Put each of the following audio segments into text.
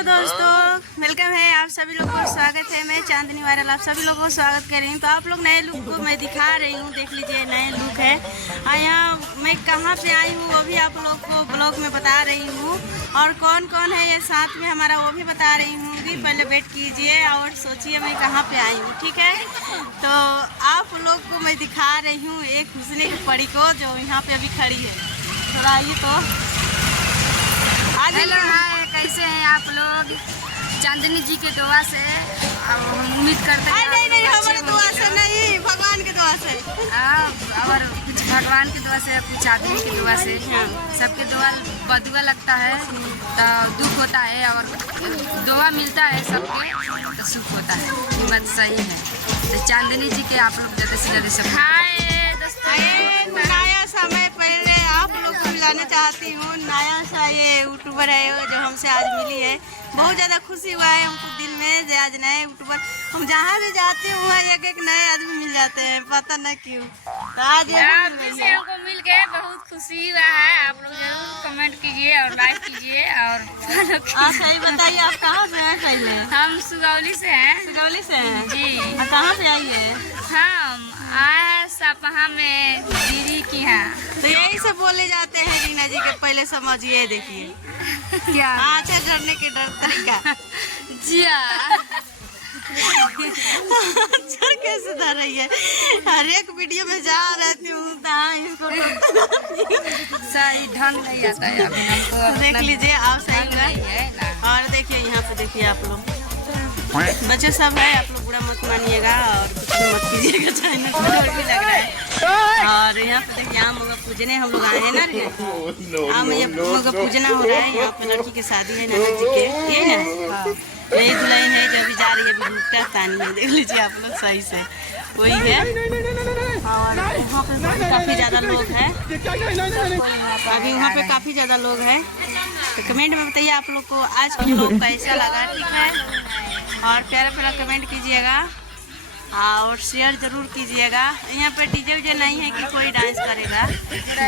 Hello दोस्तों, welcome है आप सभी लोगों को। स्वागत है, मैं चांदनी वायरल आप सभी लोगों को स्वागत कर रही हूँ। तो आप लोग नए लुक को मैं दिखा रही हूँ, देख लीजिए नए लुक है। और यहाँ मैं कहाँ पे आई हूँ वो भी आप लोग को ब्लॉग में बता रही हूँ, और कौन कौन है ये साथ में हमारा वो भी बता रही हूँ। पहले वेट कीजिए और सोचिए मैं कहाँ पे आई हूँ, ठीक है। तो आप लोग को मैं दिखा रही हूँ एक हुस्ने की परी को जो यहाँ पे अभी खड़ी है। थोड़ा आइए तो। हेलो हाय, कैसे हैं आप लोग? चांदनी जी के दुआ से अब उम्मीद करते हैं नहीं हमारे दुआ से नहीं, भगवान के दुआ से। और कुछ भगवान की दुआ से, कुछ आदमी की दुआ से, सबके दुआ बदुआ लगता है तो दुख होता है, और दुआ मिलता है सबके तो सुख होता है। ये बात सही है। तो चांदनी जी के आप लोग ज़्यादा से ज़्यादा सब हाय दोस्तों, नया समय पहले आप लोग को मिलाना चाहती हूँ। नया सा ये यूट्यूबर है जो हमसे आज मिली है, बहुत ज़्यादा खुशी हुआ है हमको दिल में जो आज नए यूट्यूबर। हम जहाँ भी जाते हुए एक एक नए आदमी मिल जाते हैं, पता न क्यों। तो आज हमको मिल के बहुत खुशी हुआ है। आप लोग जरूर कमेंट कीजिए और लाइक कीजिए और फॉलो कीजिए। सही बताइए, आप कहाँ से हैं? पहले हम सुगौली से हैं। सुगौली से हैं जी। कहाँ से आई है? हम आए हैं सपहा में दीदी की यहाँ। तो यही सब बोले जाते हैं रीना जी के, पहले समझिए। देखिए क्या अच्छा डरने के डर तरीका जी चढ़ कैसे डर रही है। हर एक वीडियो में जा रहती हूँ इसको सही ढंग नहीं आता है अभी हमको। देख लीजिए आप, सही है। और देखिए यहाँ पे देखिए आप लोग बच्चे सब है, आप लोग बुरा मत मानिएगा और कुछ भी मत कीजिएगा, चैनल पर डर भी लग रहा है। और यहाँ पे देखिए आम मगा पूजने हम लोग आए हैं ना रे, आम ये मगा पूजना हो रहा है। यहाँ पे लड़की की शादी है ननद जी के, ये ना यही दुल्हन है जो अभी जा रही है, अभी भूखता तानी है। देख लीजिए आप लोग सही से वही है। और यहाँ पे काफ़ी ज़्यादा लोग हैं, अभी वहाँ पे काफ़ी ज़्यादा लोग हैं। तो कमेंट में बताइए आप लोग को आज का लोग कैसा लगा, ठीक है। और प्यारा प्यारा कमेंट कीजिएगा और शेयर जरूर कीजिएगा। यहाँ पे डीजे उजे नहीं है कि कोई डांस करेगा,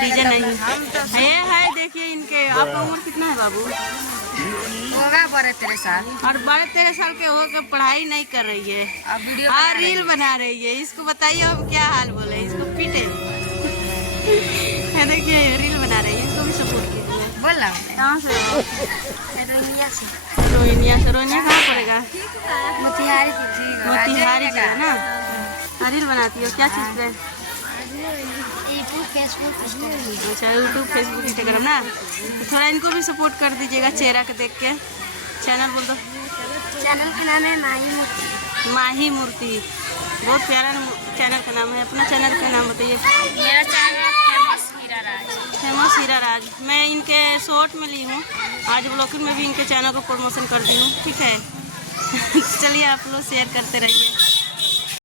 डीजे नहीं है। ये है देखिए इनके। आपका उम्र कितना है बाबू? होगा 12-13 साल। और 12-13 साल के होकर पढ़ाई नहीं कर रही है, अब वीडियो हाँ रील बना रही है। इसको बताइए हम क्या हाल बोले, इसको पीटे। देखिए रील बना रही है, इसको भी सपोर्ट कीजिए। बोला कहाँ से? रोहिनिया से। रोहिनिया से। रोहिनिया कहाँ पड़ेगा? मोतिहारी मोतिहारी का है ना। रील बनाती हो क्या चीज़ पे? YouTube Facebook Instagram. अच्छा यूट्यूब फेसबुक इंस्टाग्राम ना। तो थोड़ा इनको भी सपोर्ट कर दीजिएगा चेहरा के देख के। चैनल बोल दो। चैनल का नाम है माही मूर्ति। माही मूर्ति, बहुत प्यारा चैनल का नाम है। अपना चैनल का नाम बताइए। मेरा चैनल फेमस हीरा राज। फेमस हीरा राज। मैं इनके शॉर्ट में ली हूँ, आज ब्लॉगिंग में भी इनके चैनल को प्रमोशन कर दी हूँ, ठीक है। चलिए आप लोग शेयर करते रहिए।